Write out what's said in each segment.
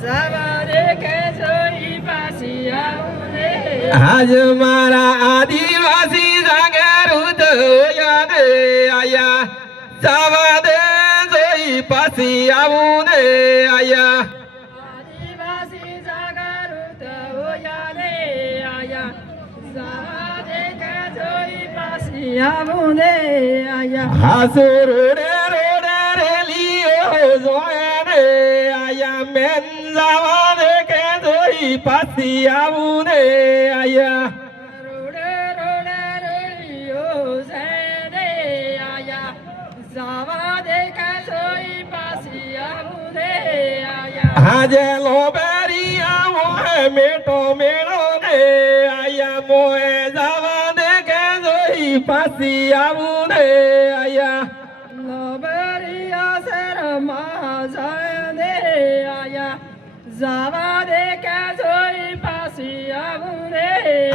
સવારે કે જોઈ પાછી આવું રે આજ મારા આદિવાસી જાગૃત યાદ આયા સવારે જોઈ પાછી આવું ને આયા આદિવાસી જાગૃત હોયા રે આયા સવારે કે જોઈ પાછી આવું રે આયા હાસુ રોડે રોડે રેલીઓ જોયા રે આયા મેન જવાને કે જોઈ પાછી આવું ને આયા રોડે રોડે રેડિયો છે રે આયા જવા દે કે જોઈ પાછી આવું રે આયા આજે લોબેરિયા મોહે મેટો મેળો ને આયા મોહે જવાને કે જોઈ પાછી આવું ને આયા લોબરિયા શરમા જાય ને આયા જવા દે કે જોઈ પાછી આવું રે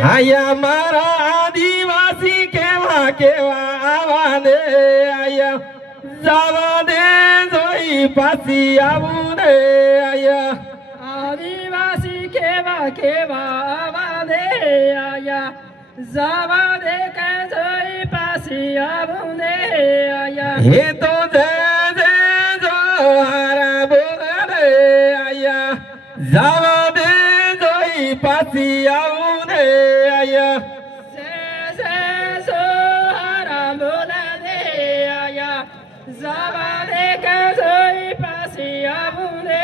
આયા મારા આદિવાસી કેવા કેવા આવા ને આયા જવા દે જોઈ પાછી આવું ને આયા આદિવાસી કેવા કેવા આવા દે આયા જવા દે કે જોઈ પાછી આવું ને આયા હે તો જે જો હારા બોલે આયા જવા દે જોઈ પાછી આવું ને આયા સે સો હારા બોલે દે આયા જવા દે કે જોઈ પાછી આવું ને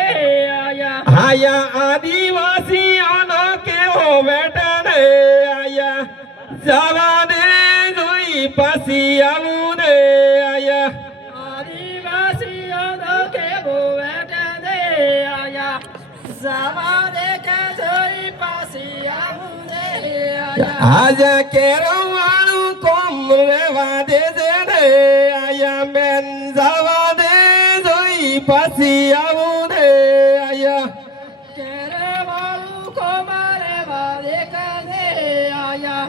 આયા આયા આદિવાસી આનો કેવો બેટા ને આયા જવા દે જોઈ પાછી આવું ને આયા આદિવાસીઓનો કેવો બેટા દે આયા જવા દે કે જોઈ પાછી આવું ને આયા આજે કેરો વાળું કોમ રેવા દે છે ને આયા મેન જવા દે જોઈ પાછી આવું ને આયા કેરવાળું કોમારે વાદે કરે આયા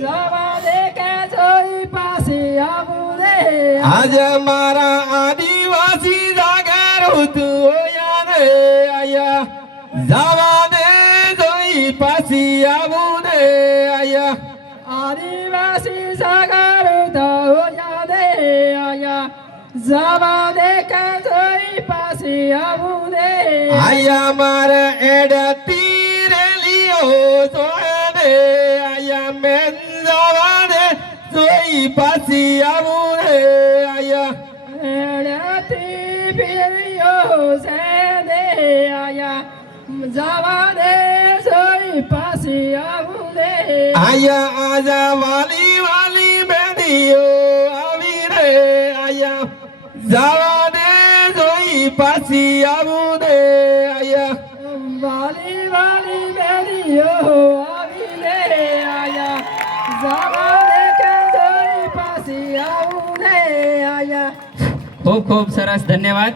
જવા દે કે જોઈ પાછી આવું રે આજે મારા આદિવાસી જાગૃત હોયા ને આયા જવા દે જોઈ પાછી આવું ને આયા આદિવાસી જાગૃત હોયા દે આયા જવા દે કે જોઈ પાછી આવું રે આયા મારે એડતી રેલીઓ જોયા ને આયા મેન જવા દે જોઈ પાછી આવું ને આયા એડતી ફેરિયો છે દે આયા જવા દે જોઈ પાછી આવું રે આયા આજા વાલી વાલી બેનીઓ આવી રે આયા જવા દે જોઈ પાછી આવું ને આયા વાલી વાલી બેરીઓ આવી રે આયા જવા દે કે જોઈ પાછી આવું રે આયા ખૂબ ખૂબ સરસ ધન્યવાદ